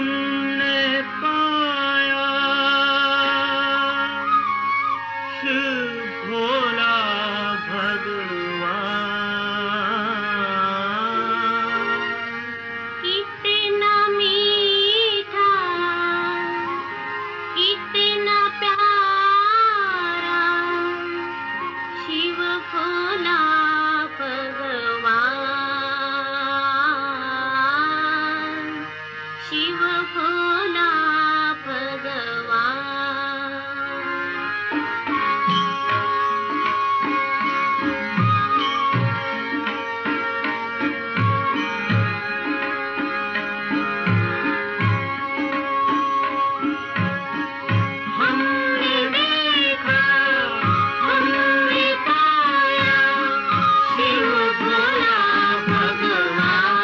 हमने पाया शिव भोला भगवान। कितना मीठा, कितना प्यारा शिव भोला भगवान, शिव भोला भगवान। हमने देखा, हमने पाया शिव भोला भगवान।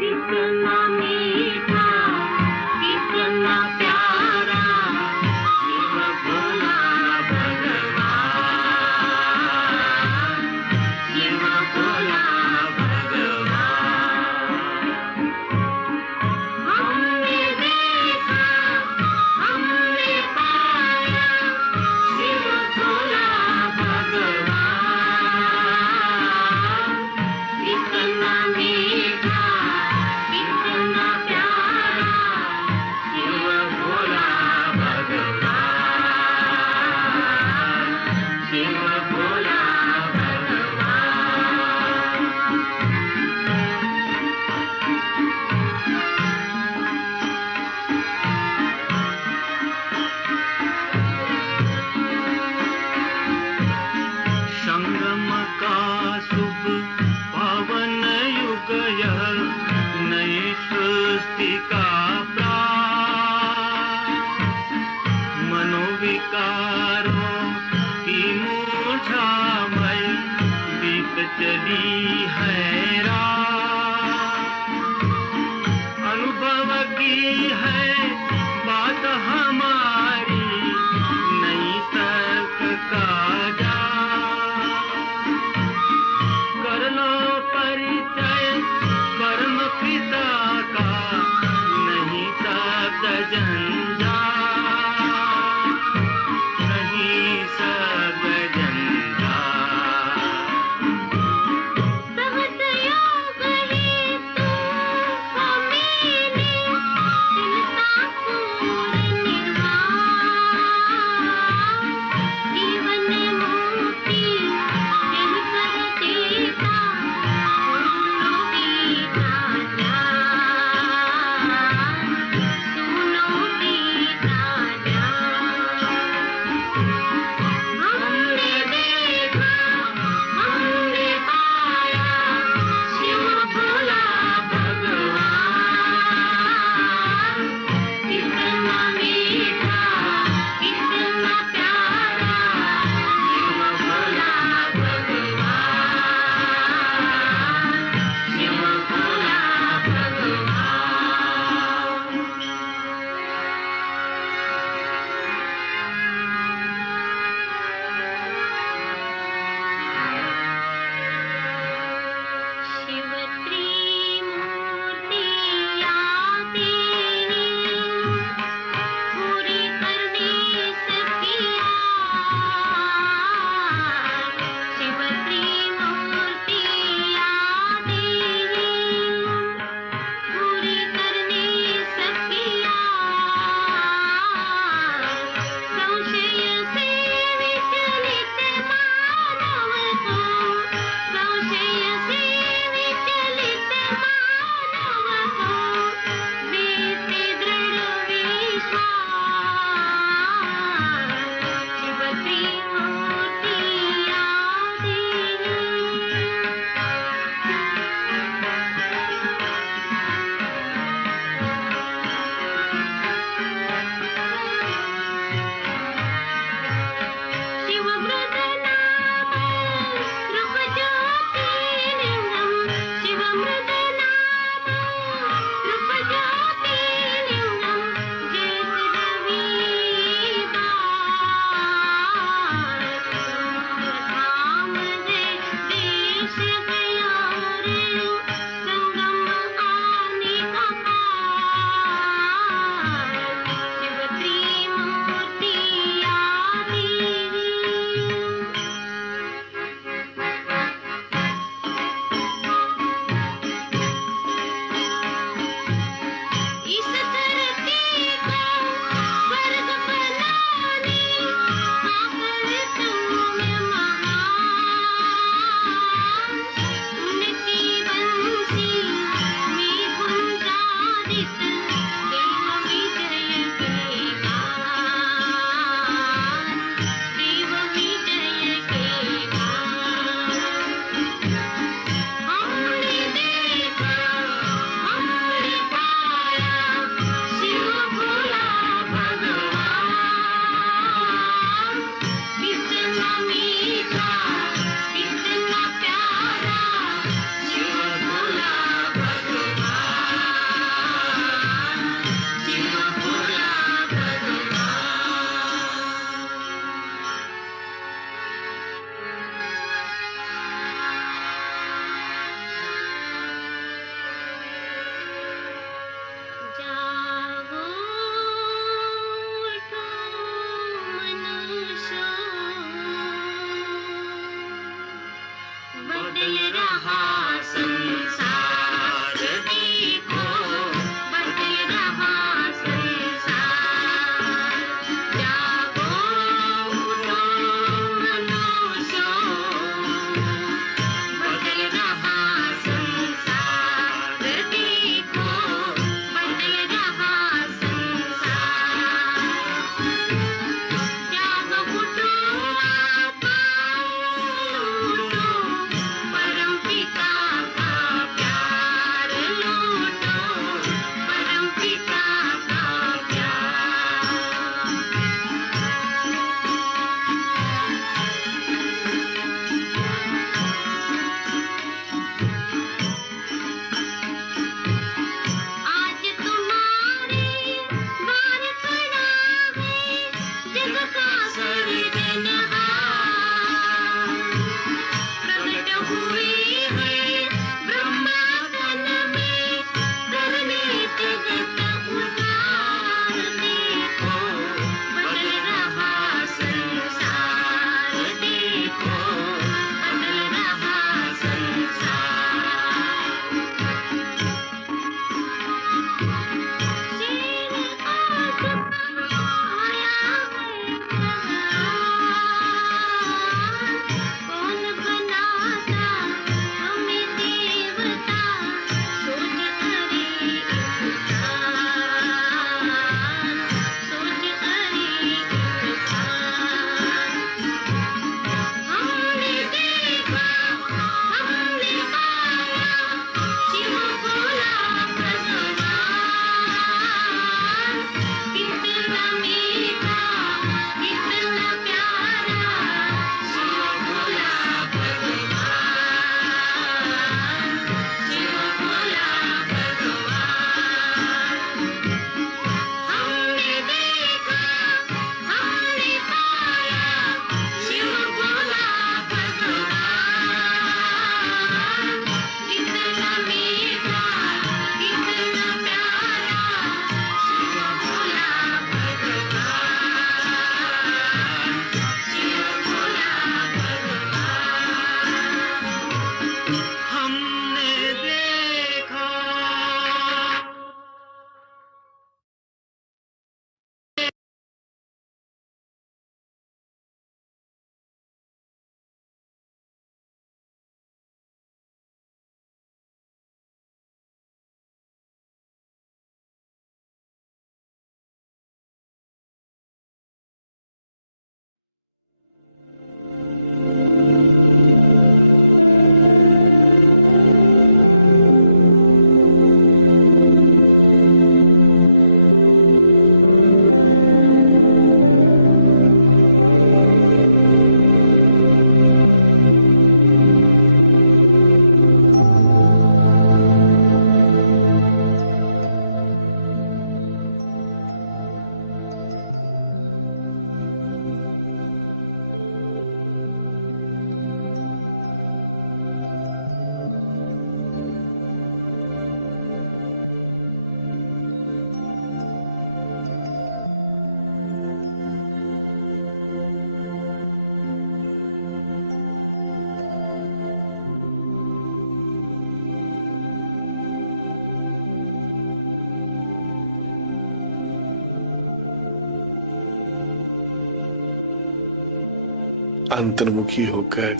कितना मीठा, कितना प्यारा शिव भोला भगवान, शिव भोला भगवान। हमने देखा, हमने पाया शिव भोला भगवान। कितना मीठा, कितना प्यारा शिव भोला भगवान, शिव भोला भगवान। संगम का शुभ पावन युग यह, नई सृष्टि का प्रारंभ। मनोविकारों की मूर्छामय बीत चली है रात। अनुभव की है बात हमारी नई तर्क का कर लो परिचय परम पिता का, नहीं शब्द जंजाल, नहीं शब्द जंजाल। सहज अंतर्मुखी होकर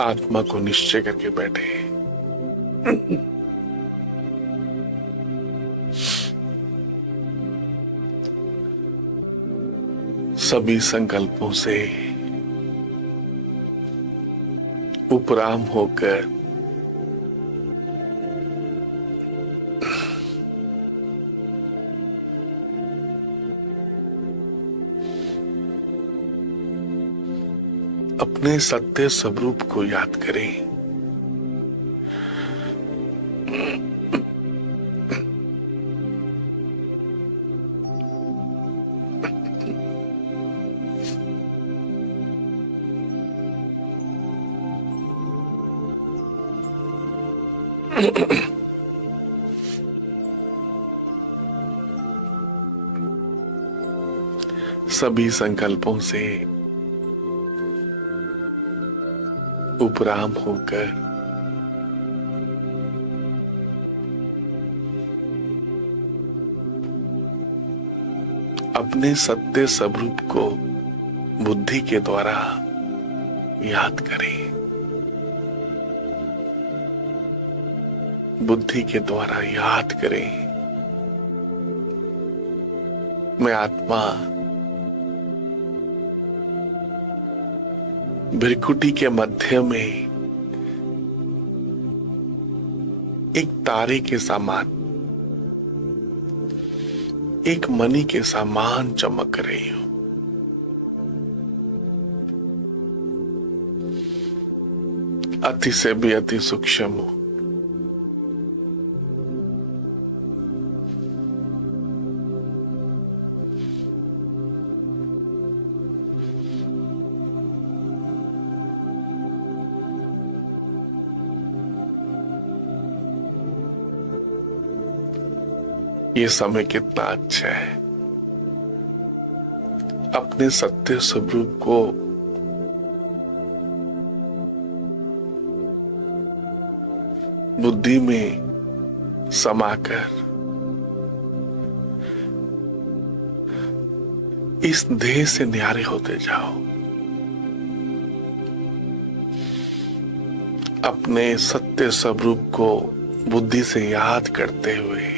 आत्मा को निश्चय करके बैठे। सभी संकल्पों से उपराम होकर अपने सत्य स्वरूप को याद करें। सभी संकल्पों से उपराम होकर अपने सत्य स्वरूप को बुद्धि के द्वारा याद करें। बुद्धि के द्वारा याद करें। मैं आत्मा भ्रिकुटी के मध्य में एक तारे के समान, एक मणि के समान चमक रही हूं। अति से भी अति सूक्ष्म हूं। ये समय कितना अच्छा है अपने सत्य स्वरूप को बुद्धि में समाकर इस देह से न्यारे होते जाओ। अपने सत्य स्वरूप को बुद्धि से याद करते हुए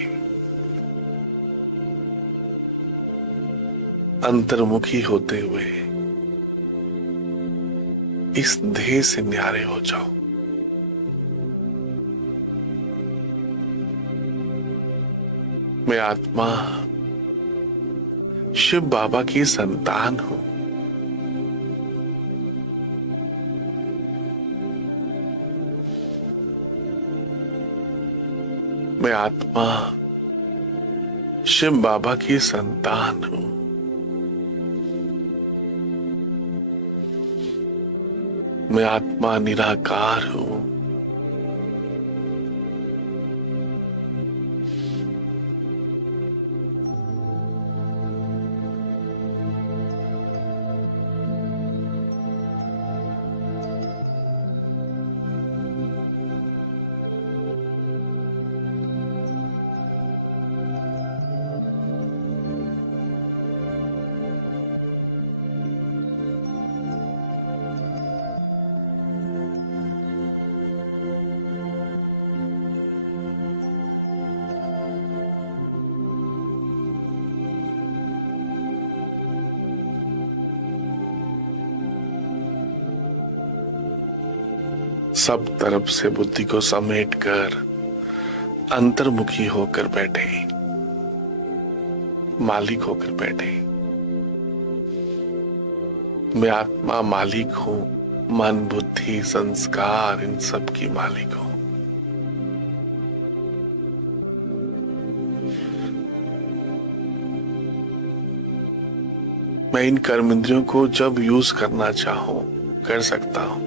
अंतर्मुखी होते हुए इस देह से न्यारे हो जाओ। मैं आत्मा शिव बाबा की संतान हूं। मैं आत्मा शिव बाबा की संतान हूं। मैं आत्मा निराकार हूं। सब तरफ से बुद्धि को समेटकर अंतर्मुखी होकर बैठे, मालिक होकर बैठे। मैं आत्मा मालिक हूं। मन, बुद्धि, संस्कार, इन सब की मालिक हूं। मैं इन कर्म इंद्रियों को जब यूज करना चाहूं कर सकता हूं।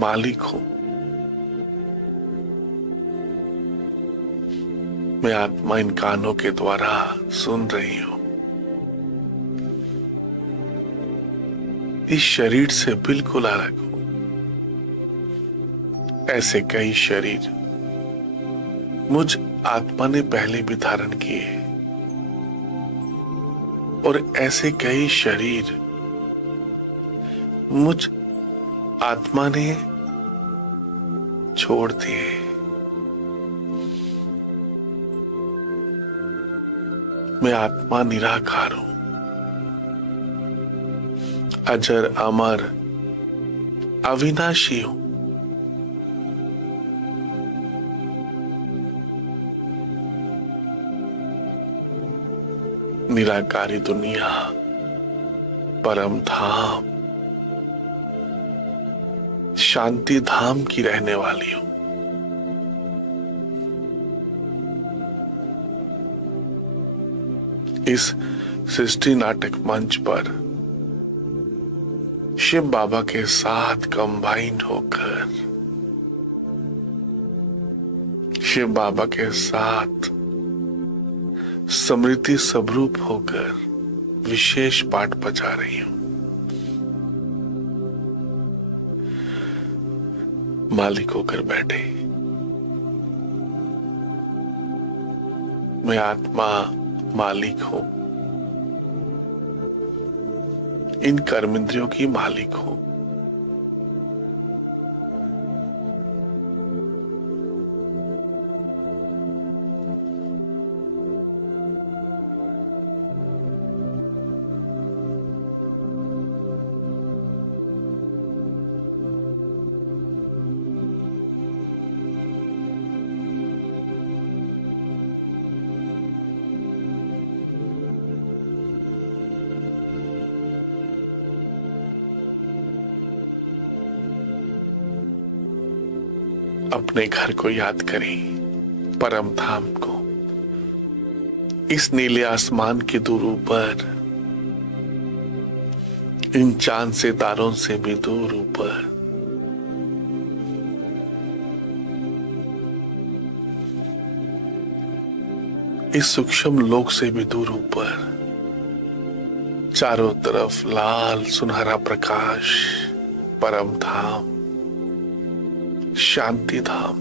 मालिक हूं। मैं आत्मा इन कानों के द्वारा सुन रही हूं। इस शरीर से बिल्कुल अलग हूं। ऐसे कई शरीर मुझ आत्मा ने पहले भी धारण किए और ऐसे कई शरीर मुझ आत्मा ने छोड़ दिए। मैं आत्मा निराकार हूं, अजर अमर अविनाशी हूं। निराकारी दुनिया, परम धाम, शांति धाम की रहने वाली हूं। इस सृष्टि नाटक मंच पर शिव बाबा के साथ कंबाइंड होकर, शिव बाबा के साथ स्मृति स्वरूप होकर विशेष पाठ बजा रही हूं। मालिक होकर बैठे। मैं आत्मा मालिक हूं, इन कर्मेंद्रियों की मालिक हूं। अपने घर को याद करें, परम धाम को, इस नीले आसमान के दूर ऊपर, इन चांद सितारों से भी दूर ऊपर, इस सूक्ष्म लोक से भी दूर ऊपर, चारों तरफ लाल सुनहरा प्रकाश, परम धाम, शांति धाम।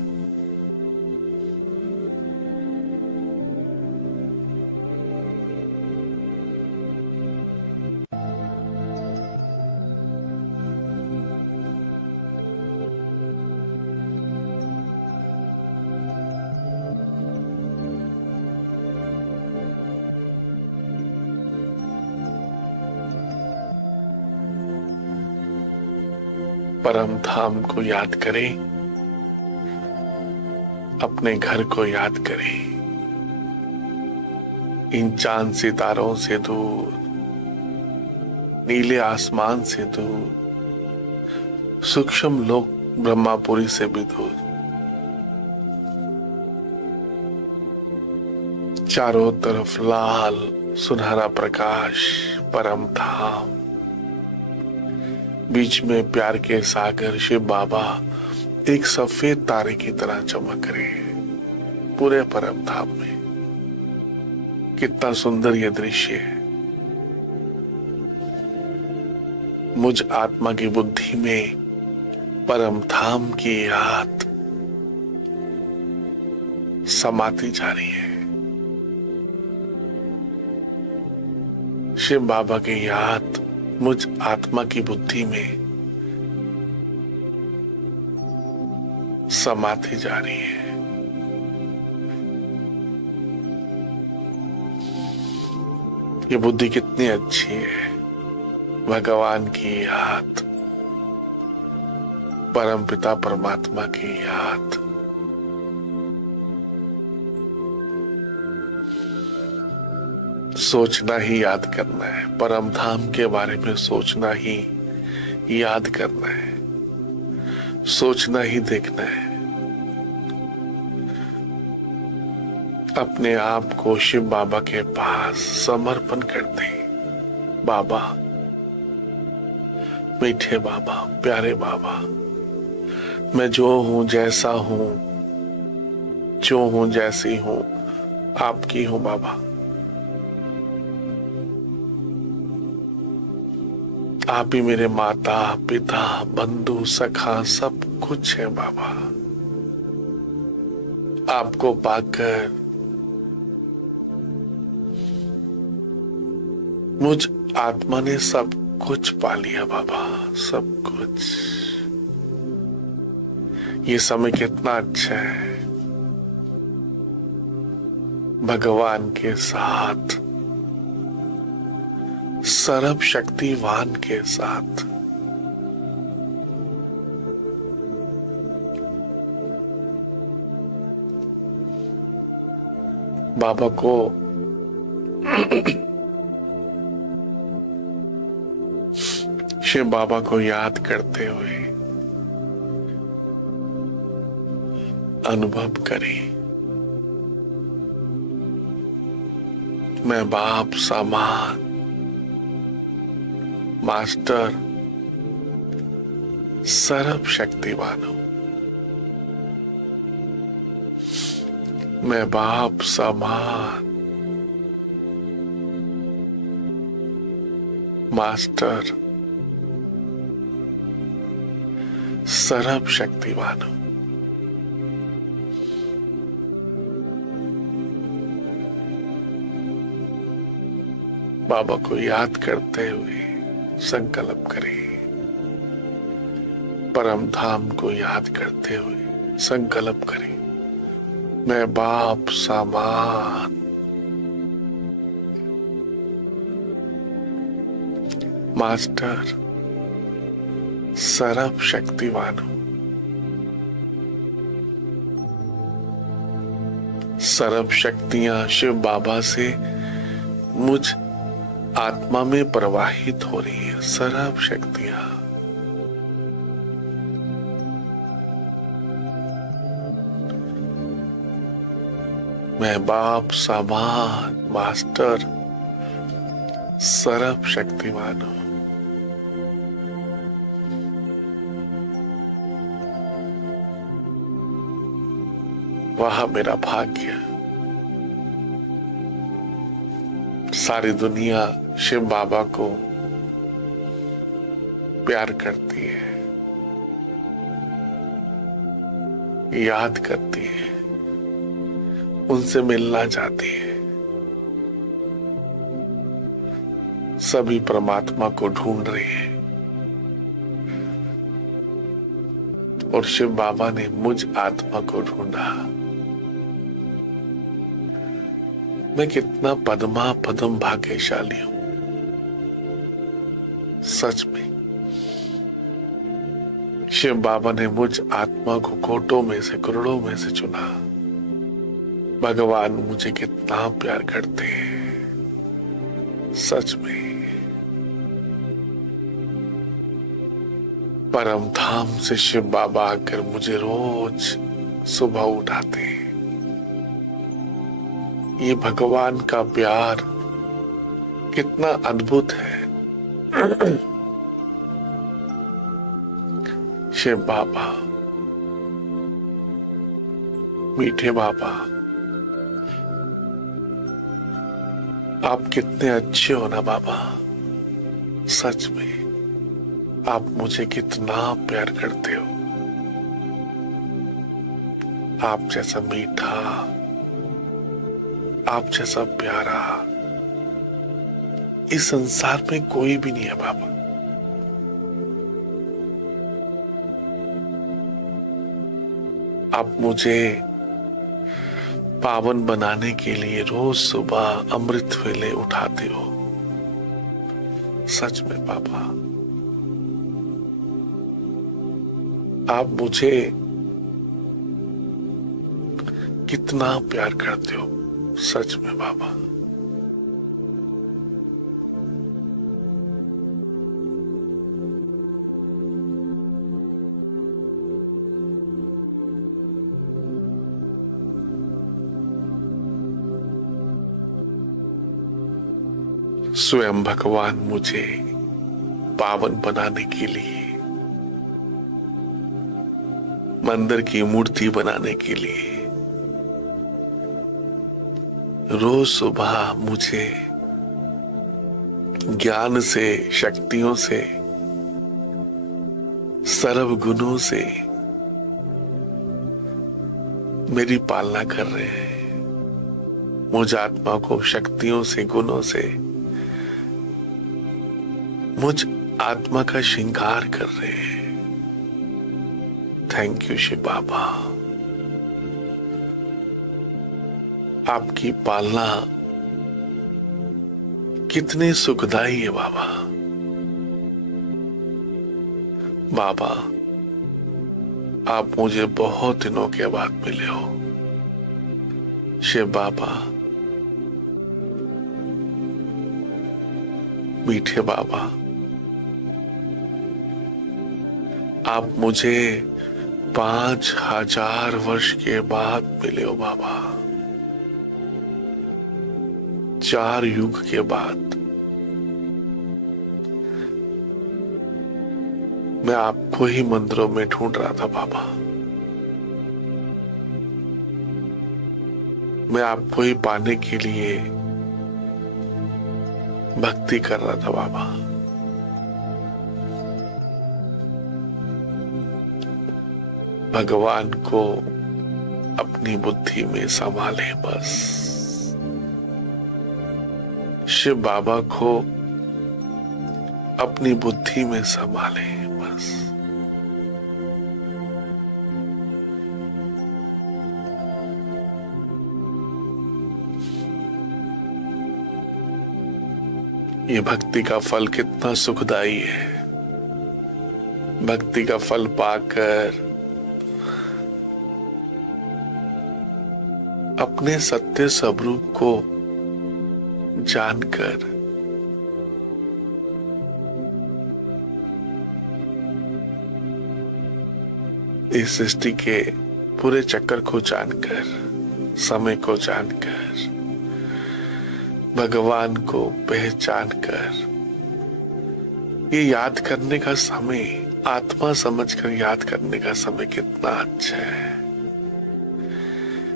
परम धाम को याद करें, अपने घर को याद करें, इन चांद सितारों से दूर, नीले आसमान से दूर, सूक्ष्म लोक ब्रह्मापुरी से भी दूर, चारों तरफ लाल सुनहरा प्रकाश, परम धाम, बीच में प्यार के सागर शिव बाबा एक सफेद तारे की तरह चमक रहे हैं पूरे परम धाम में। कितना सुंदर यह दृश्य है। मुझ आत्मा की बुद्धि में परम धाम की याद समाती जा रही है। शिव बाबा की याद मुझ आत्मा की बुद्धि में समाती जा रही है। ये बुद्धि कितनी अच्छी है। भगवान की याद, परम पिता परमात्मा की याद, सोचना ही याद करना है। परम धाम के बारे में सोचना ही याद करना है, सोचना ही देखना है। अपने आप को शिव बाबा के पास समर्पण कर दें। बाबा, मीठे बाबा, प्यारे बाबा, मैं जो हूं, जैसा हूं, जो हूं, जैसी हूं, आपकी हूं बाबा। आप ही मेरे माता पिता बंधु सखा सब कुछ है बाबा। आपको पाकर मुझ आत्मा ने सब कुछ पा लिया बाबा, सब कुछ। ये समय कितना अच्छा है, भगवान के साथ, सर्वशक्तिवान के साथ। बाबा को शिव बाबा को याद करते हुए अनुभव करें, मैं बाप समान मास्टर सर्वशक्तिवान हूं। मैं बाप समान मास्टर सर्वशक्तिवान हूं। बाबा को याद करते हुए संकल्प करें, परम धाम को याद करते हुए संकल्प करें, मैं बाप समान मास्टर सर्वशक्तिवान हूं। सर्व शक्तियां शिव बाबा से मुझ आत्मा में प्रवाहित हो रही है। सर्व शक्तियां मैं बाप समान मास्टर सर्व शक्तिमान हूं। वह मेरा भाग्य। सारी दुनिया शिव बाबा को प्यार करती है, याद करती है, उनसे मिलना चाहती है। सभी परमात्मा को ढूंढ रहे हैं और शिव बाबा ने मुझ आत्मा को ढूंढा। मैं कितना पद्मा पद्म भाग्यशाली हूं। सच में शिव बाबा ने मुझ आत्मा को कोटों में से, करोड़ों में से चुना। भगवान मुझे कितना प्यार करते हैं। सच में परम धाम से शिव बाबा आकर मुझे रोज सुबह उठाते हैं। ये भगवान का प्यार कितना अद्भुत है। शिव बाबा, मीठे बाबा, आप कितने अच्छे हो ना बाबा। सच में आप मुझे कितना प्यार करते हो। आप जैसा मीठा, आप जैसा प्यारा इस संसार में कोई भी नहीं है बाबा। आप मुझे पावन बनाने के लिए रोज सुबह अमृत वेले उठाते हो। सच में बाबा, आप मुझे कितना प्यार करते हो। सच में बाबा, स्वयं भगवान मुझे पावन बनाने के लिए, मंदिर की मूर्ति बनाने के लिए रोज सुबह मुझे ज्ञान से, शक्तियों से, सर्व गुणों से मेरी पालना कर रहे हैं, मुझ आत्मा को शक्तियों से, गुणों से, मुझ आत्मा का श्रृंगार कर रहे हैं। थैंक यू शिव बाबा। आपकी पालना कितनी सुखदाई है बाबा। बाबा, आप मुझे बहुत दिनों के बाद मिले हो। शिव बाबा, मीठे बाबा, आप मुझे 5000 वर्ष के बाद मिले हो बाबा। 4 युग के बाद मैं आपको ही मंदिरों में ढूंढ रहा था बाबा। मैं आपको ही पाने के लिए भक्ति कर रहा था बाबा। भगवान को अपनी बुद्धि में संभाले बस। शिव बाबा को अपनी बुद्धि में संभाले बस। ये भक्ति का फल कितना सुखदाई है। भक्ति का फल पाकर अपने सत्य स्वरूप को जानकर इस सृष्टि के पूरे चक्कर को जानकर, समय को जानकर, भगवान को पहचान कर, ये याद करने का समय, आत्मा समझकर याद करने का समय कितना अच्छा है।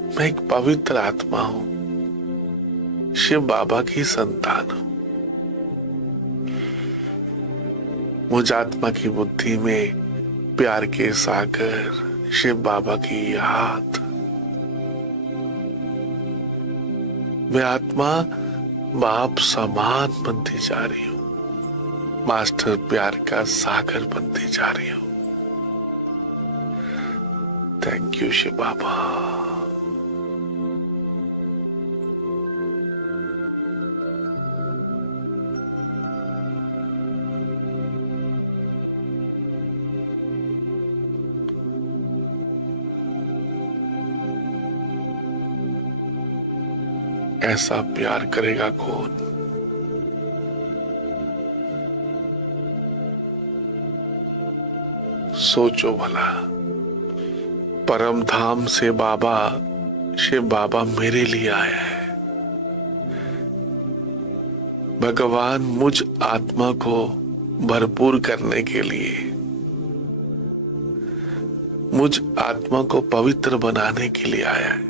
मैं एक पवित्र आत्मा हूं, शिव बाबा की संतान हूं। मुझ आत्मा की बुद्धि में प्यार के सागर शिव बाबा की याद। मैं आत्मा बाप समान बनती जा रही हूं, मास्टर प्यार का सागर बनती जा रही हूं। थैंक यू शिव बाबा। ऐसा प्यार करेगा कौन? सोचो भला, परम धाम से बाबा, शिव बाबा मेरे लिए आया है। भगवान मुझ आत्मा को भरपूर करने के लिए, मुझ आत्मा को पवित्र बनाने के लिए आया है।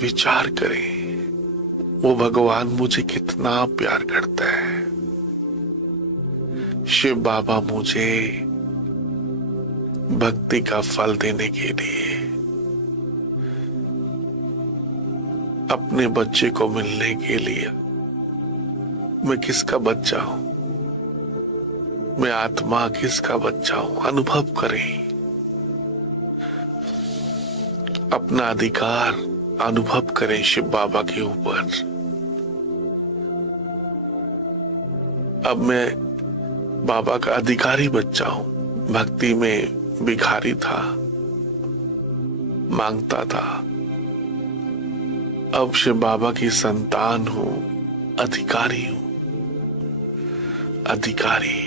विचार करें, वो भगवान मुझे कितना प्यार करता है। शिव बाबा मुझे भक्ति का फल देने के लिए, अपने बच्चे को मिलने के लिए, मैं किसका बच्चा हूं? मैं आत्मा किसका बच्चा हूं? अनुभव करें, अपना अधिकार अनुभव करें शिव बाबा के ऊपर। अब मैं बाबा का अधिकारी बच्चा हूं। भक्ति में भिखारी था, मांगता था। अब शिव बाबा की संतान हूं, अधिकारी हूं। अधिकारी,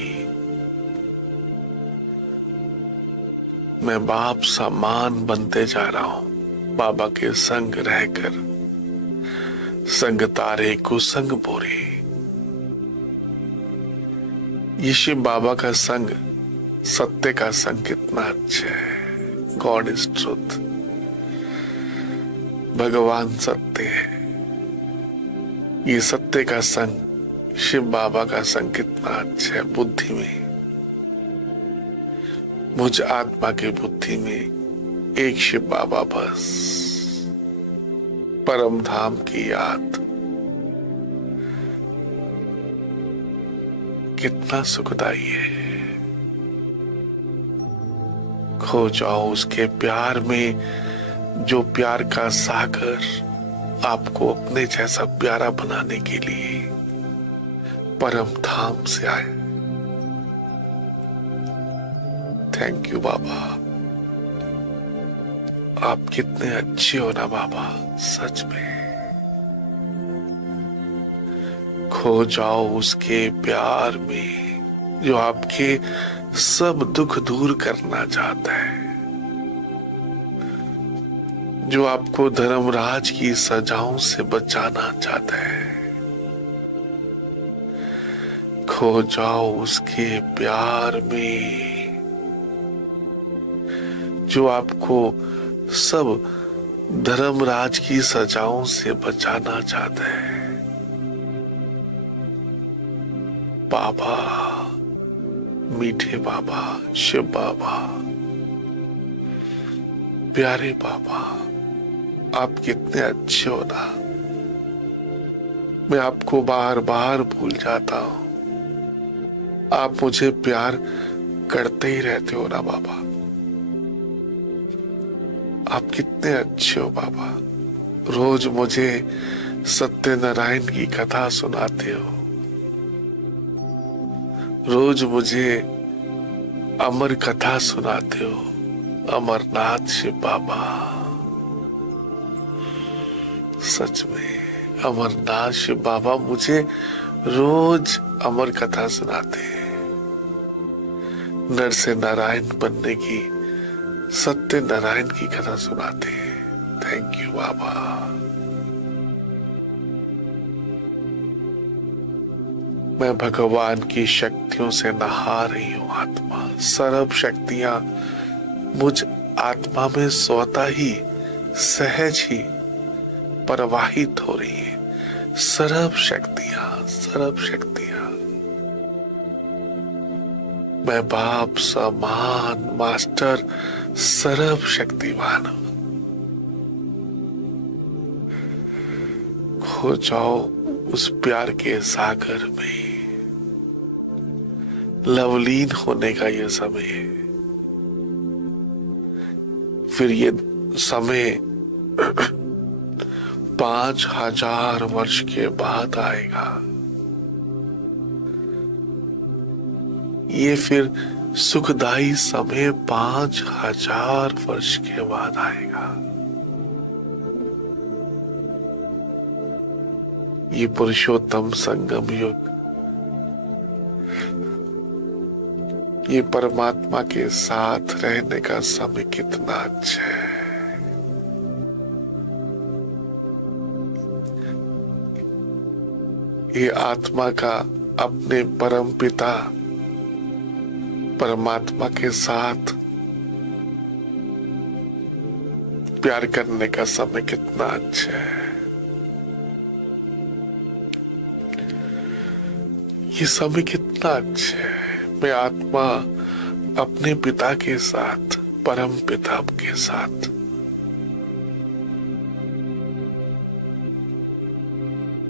मैं बाप समान बनते जा रहा हूं। बाबा के संग रहकर, संग तारे को संग बोरे। ये शिव बाबा का संग, सत्य का संग कितना अच्छा है। गॉड इज ट्रुथ, भगवान सत्य है। ये सत्य का संग, शिव बाबा का संग कितना अच्छा है। बुद्धि में, मुझ आत्मा की बुद्धि में एक शिव बाबा बस, परम धाम की याद। कितना सुखदाई है। खो जाओ उसके प्यार में, जो प्यार का सागर आपको अपने जैसा प्यारा बनाने के लिए परम धाम से आए। थैंक यू बाबा, आप कितने अच्छे हो ना बाबा, सच में। खो जाओ उसके प्यार में, जो आपके सब दुख दूर करना चाहता है, जो आपको धर्मराज की सजाओं से बचाना चाहता है। खो जाओ उसके प्यार में, जो आपको सब धर्मराज की सजाओं से बचाना चाहता है। बाबा, मीठे बाबा, शिव बाबा, प्यारे बाबा, आप कितने अच्छे हो ना। मैं आपको बार बार भूल जाता हूं, आप मुझे प्यार करते ही रहते हो ना बाबा। आप कितने अच्छे हो बाबा, रोज मुझे सत्यनारायण की कथा सुनाते हो, रोज मुझे अमर कथा सुनाते हो। अमरनाथ शिव बाबा, सच में अमरनाथ शिव बाबा मुझे रोज अमर कथा सुनाते हैं। नर से नारायण बनने की, सत्य नारायण की कथा सुनाते हैं। थैंक यू बाबा। मैं भगवान की शक्तियों से नहा रही हूं आत्मा। सर्व शक्तियां मुझ आत्मा में स्वतः ही, सहज ही प्रवाहित हो रही है। सर्व शक्तियां, सर्व शक्तियां। मैं बाप समान मास्टर सर्व शक्तिमान हूं। खो जाओ उस प्यार के सागर में। लवलीन होने का ये समय है। फिर ये समय 5000 वर्ष के बाद आएगा। ये फिर सुखदाई समय 5000 वर्ष के बाद आएगा। ये पुरुषोत्तम संगम युग, ये परमात्मा के साथ रहने का समय कितना अच्छा है। ये आत्मा का अपने परम पिता परमात्मा के साथ प्यार करने का समय कितना अच्छा है। ये समय कितना अच्छा है। मैं आत्मा अपने पिता के साथ, परम पिता के साथ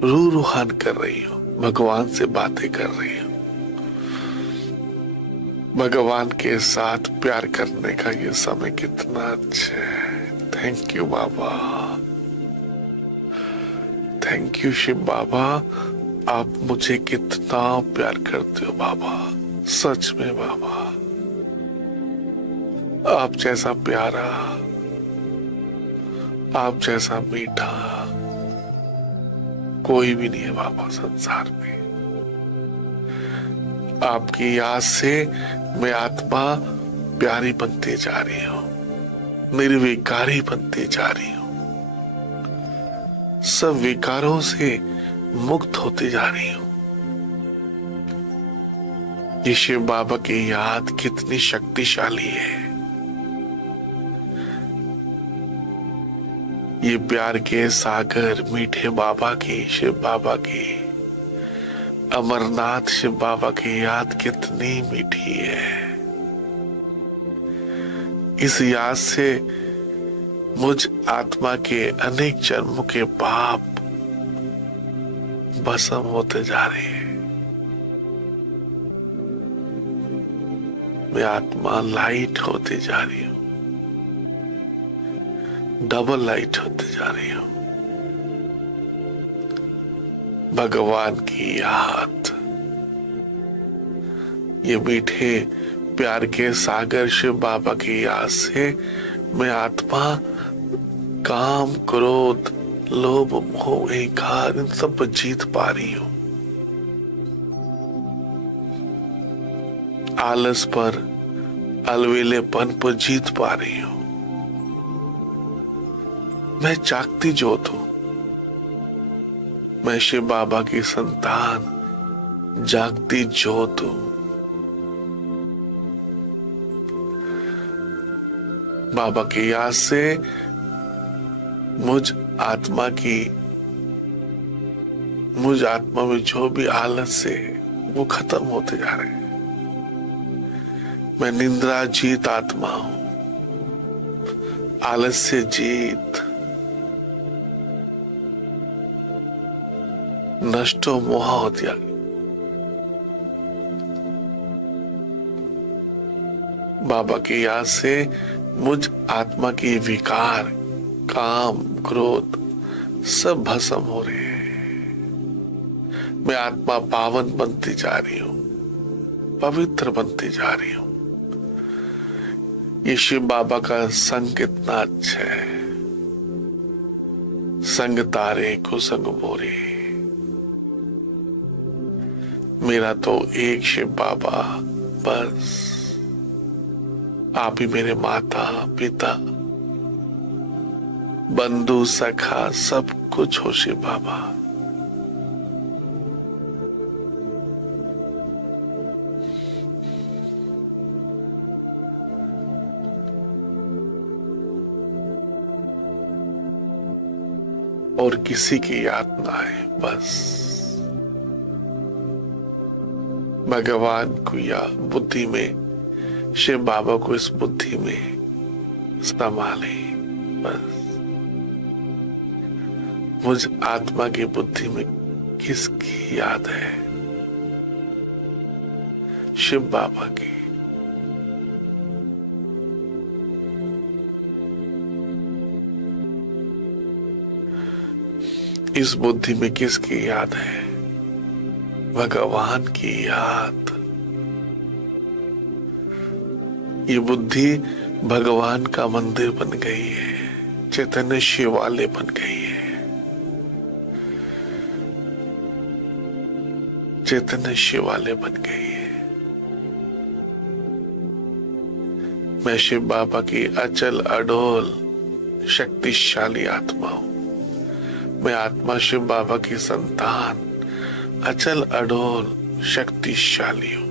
रूहान कर रही हूं, भगवान से बातें कर रही हूं। भगवान के साथ प्यार करने का ये समय कितना अच्छा है। थैंक यू बाबा, थैंक यू शिव बाबा। आप मुझे कितना प्यार करते हो बाबा, सच में बाबा। आप जैसा प्यारा, आप जैसा मीठा कोई भी नहीं है बाबा संसार में। आपकी याद से मैं आत्मा प्यारी बनती जा रही हूं, निर्विकारी बनती जा रही हूं, सब विकारों से मुक्त होती जा रही हूं। ये शिव बाबा की याद कितनी शक्तिशाली है। ये प्यार के सागर मीठे बाबा की, शिव बाबा की, अमरनाथ शिव बाबा की याद कितनी मीठी है। इस याद से मुझ आत्मा के अनेक जन्मों के पाप भस्म होते जा रहे हैं। मैं आत्मा लाइट होती जा रही हूं, डबल लाइट होती जा रही हूं। भगवान की याद, ये मीठे प्यार के सागर शिव बाबा की याद से मैं आत्मा काम, क्रोध, लोभ, मोह, अहंकार इन सब पर जीत पा रही हूं। आलस पर, अलवेलेपन पर जीत पा रही हूं। मैं जागती ज्योत हूं। मैं शिव बाबा की संतान, जागती ज्योत हूं। बाबा की याद से मुझ आत्मा में जो भी आलस है वो खत्म होते जा रहे हैं। मैं निंद्रा जीत आत्मा हूं, आलस्य जीत, नष्टो मोह होती आ गई। बाबा की याद से मुझ आत्मा की विकार, काम, क्रोध सब भस्म हो रहे हैं। मैं आत्मा पावन बनती जा रही हूं, पवित्र बनती जा रही हूं। ये शिव बाबा का संग कितना अच्छा है। संग तारे कुसंग बोरे, मेरा तो एक शिव बाबा बस। आप ही मेरे माता पिता, बंधु सखा सब कुछ हो शिव बाबा। और किसी की याद ना आए, बस भगवान को या बुद्धि में, शिव बाबा को इस बुद्धि में संभाले। बस मुझ आत्मा की बुद्धि में किसकी याद है? शिव बाबा की। इस बुद्धि में किसकी याद है? भगवान की याद। ये बुद्धि भगवान का मंदिर बन गई है, चैतन्य शिवालय बन गई है। चैतन्य शिवालय बन गई है। मैं शिव बाबा की अचल अडोल शक्तिशाली आत्मा हूं। मैं आत्मा शिव बाबा की संतान, अचल अडोल शक्तिशाली हूं।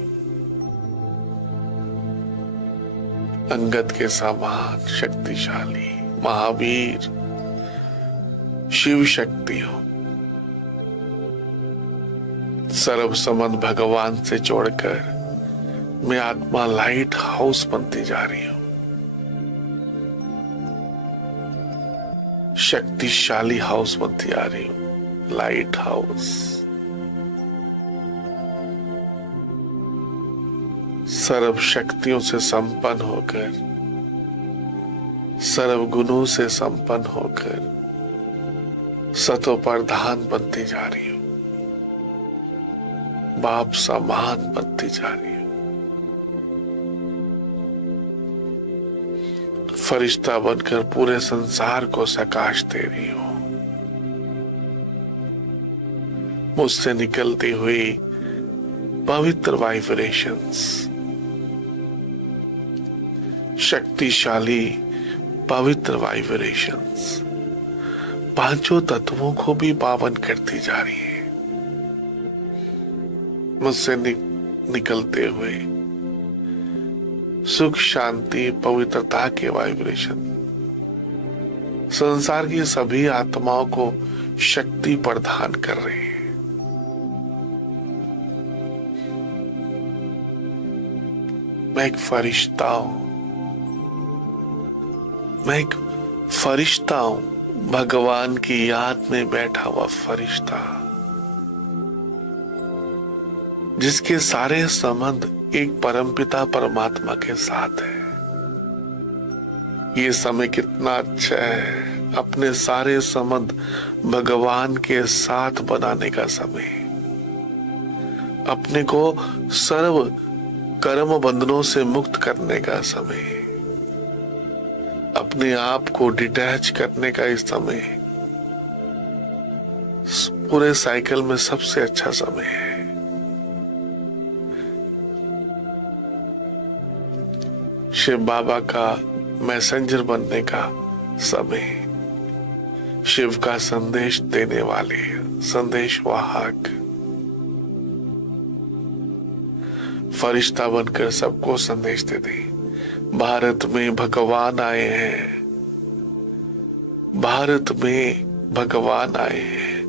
अंगद के समान शक्तिशाली महावीर शिव शक्ति हूं। सर्व संबंध भगवान से जोड़कर मैं आत्मा लाइट हाउस बनती जा रही हूं। शक्तिशाली हाउस बनती आ रही हूं, लाइट हाउस। सर्व शक्तियों से संपन्न होकर, सर्व गुणों से संपन्न होकर सतो प्रधान बनती जा रही हूं। बाप समान बनती जा रही हूं। फरिश्ता बनकर पूरे संसार को प्रकाश दे रही हूं। मुझसे निकलती हुई पवित्र वाइब्रेशंस, शक्तिशाली पवित्र वाइब्रेशंस पांचों तत्वों को भी पावन करती जा रही है। मुझसे निकलते हुए सुख, शांति, पवित्रता के वाइब्रेशन संसार की सभी आत्माओं को शक्ति प्रदान कर रहे हैं। मैं एक फरिश्ता हूं। मैं एक फरिश्ता हूं, भगवान की याद में बैठा हुआ फरिश्ता, जिसके सारे संबंध एक परमपिता परमात्मा के साथ है। ये समय कितना अच्छा है, अपने सारे संबंध भगवान के साथ बनाने का समय, अपने को सर्व कर्म बंधनों से मुक्त करने का समय, अपने आप को डिटैच करने का इस समय पूरे साइकिल में सबसे अच्छा समय है। शिव बाबा का मैसेंजर बनने का समय, शिव का संदेश देने वाले संदेश वाहक, फरिश्ता बनकर सबको संदेश दे दे। भारत में भगवान आए हैं, भारत में भगवान आए हैं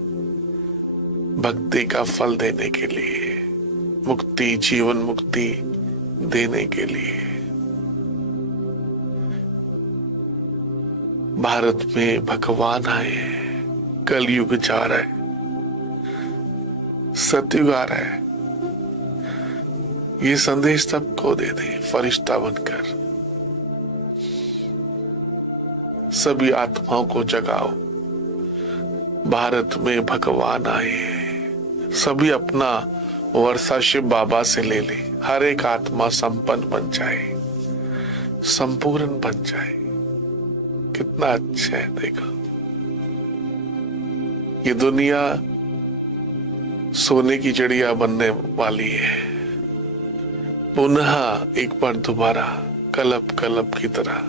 भक्ति का फल देने के लिए, मुक्ति, जीवन मुक्ति देने के लिए। भारत में भगवान आए हैं, कलयुग जा रहा है, सतयुग आ रहा है। ये संदेश सबको दे दे फरिश्ता बनकर। सभी आत्माओं को जगाओ, भारत में भगवान आए हैं। सभी अपना वर्षा शिव बाबा से ले ले, हर एक आत्मा संपन्न बन जाए, संपूर्ण बन जाए। कितना अच्छा है, देखो ये दुनिया सोने की चिड़िया बनने वाली है, पुनः एक बार दोबारा कलब कलब की तरह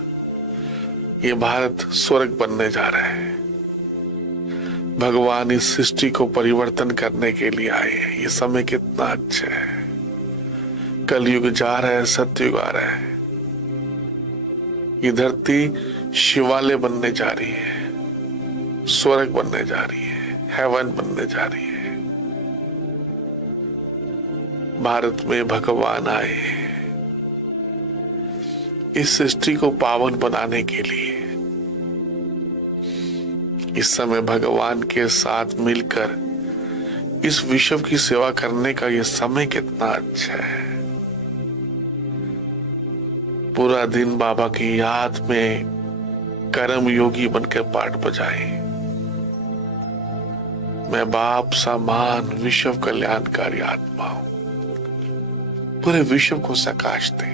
ये भारत स्वर्ग बनने जा रहा है। भगवान इस सृष्टि को परिवर्तन करने के लिए आए हैं। ये समय कितना अच्छा है, कलयुग जा रहा है, सतयुग आ रहा है। ये धरती शिवालय बनने जा रही है, स्वर्ग बनने जा रही है, हेवन बनने जा रही है। भारत में भगवान आए हैं इस सृष्टि को पावन बनाने के लिए। इस समय भगवान के साथ मिलकर इस विश्व की सेवा करने का ये समय कितना अच्छा है। पूरा दिन बाबा की याद में कर्म योगी बनकर पाठ बजाए। मैं बाप समान विश्व कल्याणकारी आत्मा हूं, पूरे विश्व को प्रकाश दे।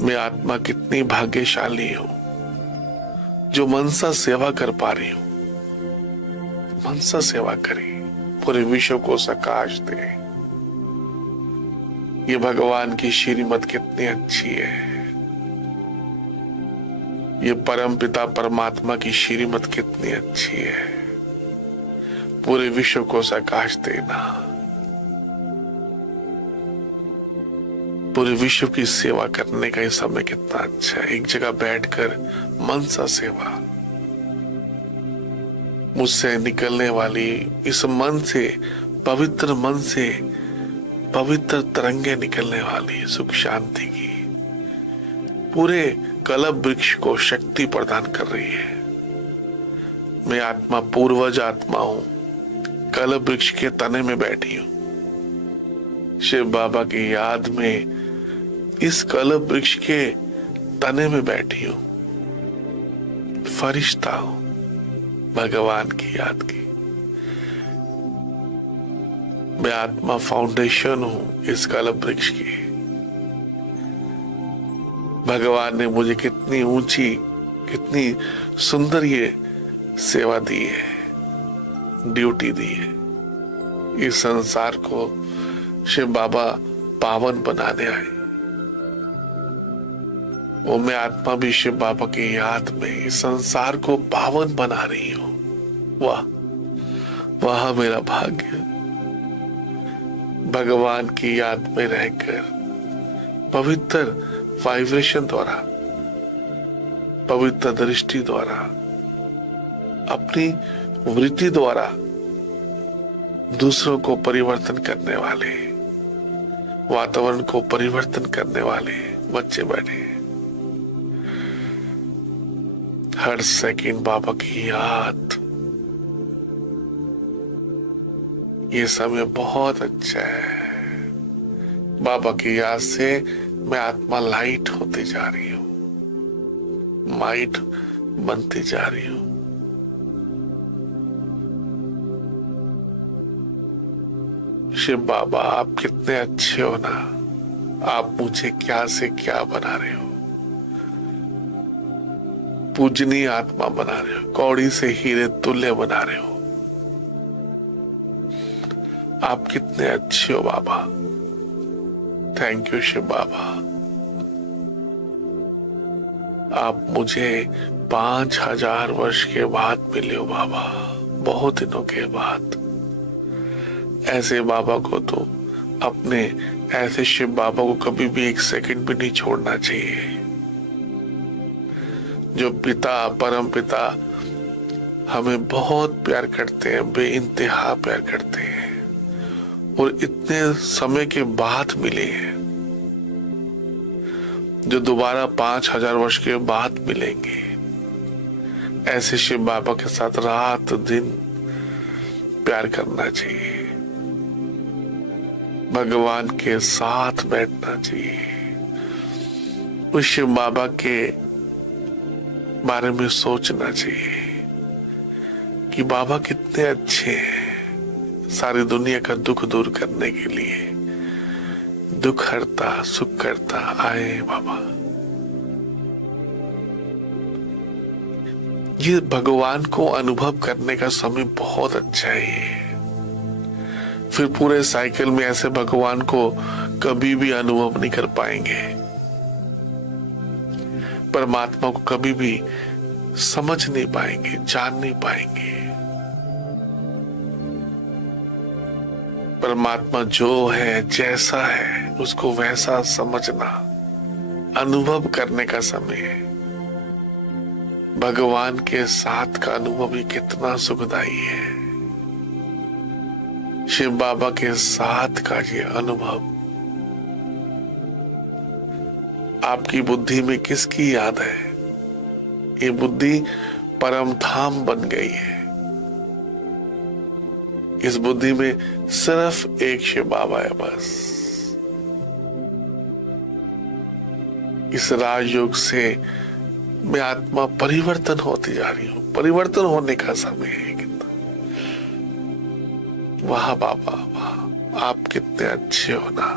मैं आत्मा कितनी भाग्यशाली हूं जो मनसा सेवा कर पा रही हूं। मनसा सेवा करी, पूरे विश्व को प्रकाश दे। ये भगवान की श्रीमत कितनी अच्छी है, ये परम पिता परमात्मा की श्रीमत कितनी अच्छी है। पूरे विश्व को प्रकाश देना, पूरे विश्व की सेवा करने का ये समय कितना अच्छा है। एक जगह बैठकर मनसा सेवा, मुझसे निकलने वाली इस मन से, पवित्र मन से पवित्र तरंगे निकलने वाली सुख शांति की, पूरे कल्प वृक्ष को शक्ति प्रदान कर रही है। मैं आत्मा पूर्वज आत्मा हूं, कल्प वृक्ष के तने में बैठी हूं। शिव बाबा की याद में इस कल्प वृक्ष के तने में बैठी हूं, फरिश्ता हूं भगवान की याद की। मैं आत्मा फाउंडेशन हूं इस कल्प वृक्ष की। भगवान ने मुझे कितनी ऊंची, कितनी सुंदर ये सेवा दी है, ड्यूटी दी है। इस संसार को शिव बाबा पावन बनाने आए। वो मैं आत्मा भी शिव बाबा की याद में इस संसार को पावन बना रही हूं। वाह, वह मेरा भाग्य। भगवान की याद में रहकर पवित्र वाइब्रेशन द्वारा, पवित्र दृष्टि द्वारा, अपनी वृत्ति द्वारा दूसरों को परिवर्तन करने वाले, वातावरण को परिवर्तन करने वाले बच्चे बैठे हैं। हर सेकंड बाबा की याद। ये समय बहुत अच्छा है। बाबा की याद से मैं आत्मा लाइट होती जा रही हूं, माइट बनती जा रही हूं। शिव बाबा, आप कितने अच्छे हो ना। आप मुझे क्या से क्या बना रहे हो, पूजनीय आत्मा बना रहे हो, कौड़ी से हीरे तुल्य बना रहे हो। आप कितने अच्छे हो बाबा। Thank you Shiv Baba. आप मुझे 5000 वर्ष के बाद मिले हो बाबा, बहुत दिनों के बाद। ऐसे बाबा को तो अपने, ऐसे शिव बाबा को कभी भी एक सेकंड भी नहीं छोड़ना चाहिए। जो पिता, परम पिता हमें बहुत प्यार करते हैं, बेइंतहा प्यार करते हैं, और इतने समय के बाद मिले हैं, जो दोबारा 5000 वर्ष के बाद मिलेंगे। ऐसे शिव बाबा के साथ रात दिन प्यार करना चाहिए, भगवान के साथ बैठना चाहिए, उस शिव बाबा के बारे में सोचना चाहिए कि बाबा कितने अच्छे हैं। सारी दुनिया का दुख दूर करने के लिए, दुख हरता सुख करता आए बाबा। ये भगवान को अनुभव करने का समय बहुत अच्छा है। फिर पूरे साइकिल में ऐसे भगवान को कभी भी अनुभव नहीं कर पाएंगे, परमात्मा को कभी भी समझ नहीं पाएंगे, जान नहीं पाएंगे। परमात्मा जो है, जैसा है, उसको वैसा समझना, अनुभव करने का समय है। भगवान के साथ का अनुभव ही कितना सुखदायी है। शिव बाबा के साथ का ये अनुभव। आपकी बुद्धि में किसकी याद है? ये बुद्धि परम धाम बन गई है। इस बुद्धि में सिर्फ एक शिव बाबा है बस। इस राजयोग से मैं आत्मा परिवर्तन होती जा रही हूं। परिवर्तन होने का समय है कितना। वाह बाबा वाह, आप कितने अच्छे हो ना।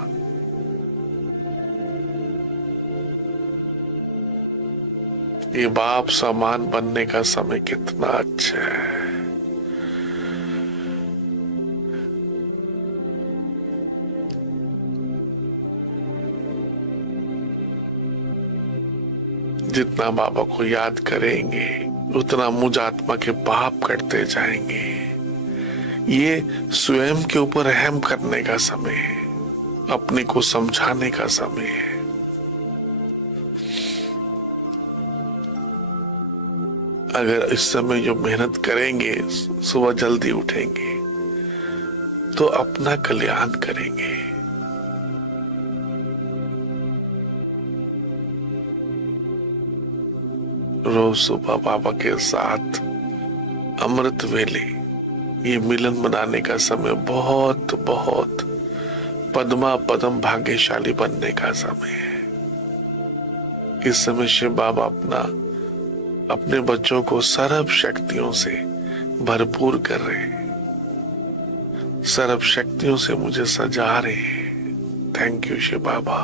ये बाप समान बनने का समय कितना अच्छा है। जितना बाबा को याद करेंगे उतना मुझ आत्मा के पाप कटते जाएंगे। ये स्वयं के ऊपर रहम करने का समय है, अपने को समझाने का समय है। अगर इस समय जो मेहनत करेंगे, सुबह जल्दी उठेंगे, तो अपना कल्याण करेंगे। रोज सुबह बाबा के साथ अमृत वेले, ये मिलन बनाने का समय बहुत बहुत पद्मा पदम भाग्यशाली बनने का समय है। इस समय शिव बाबा अपने बच्चों को सर्व शक्तियों से भरपूर कर रहे हैं, सर्व शक्तियों से मुझे सजा रहे हैं। थैंक यू शिव बाबा।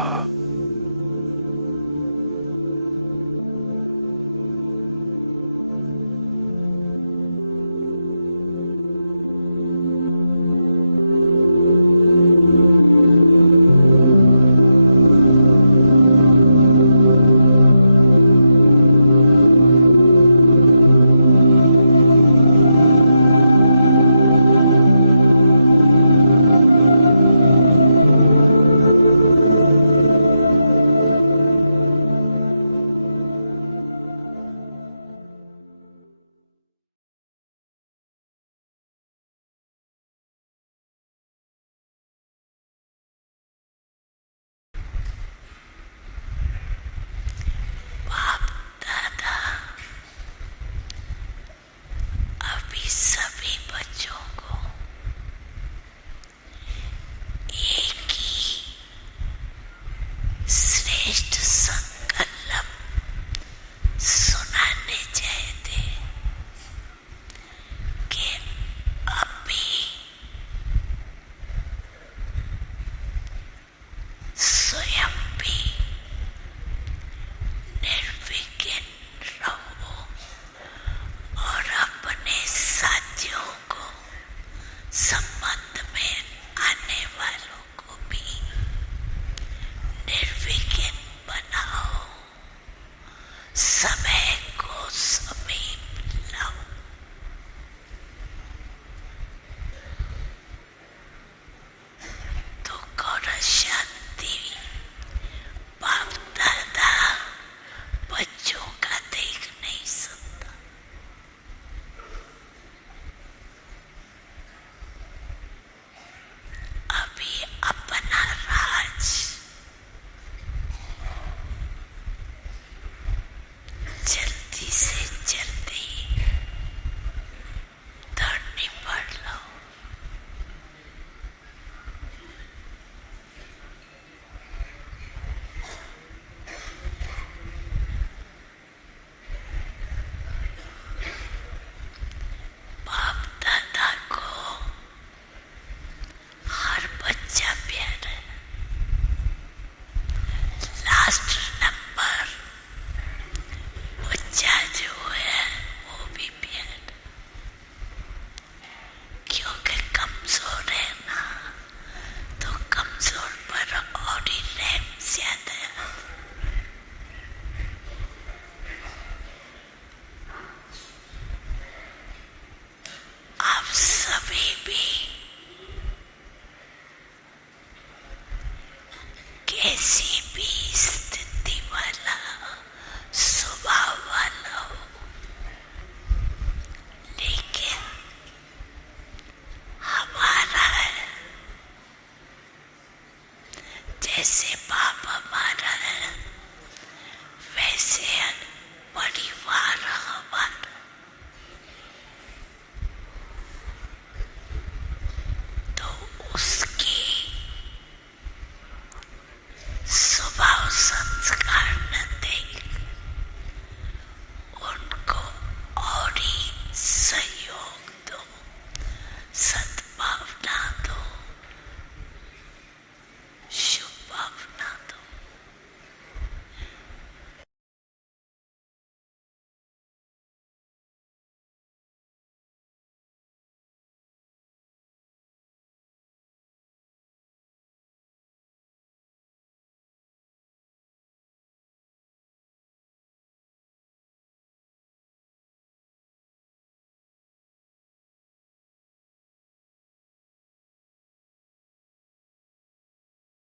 सत।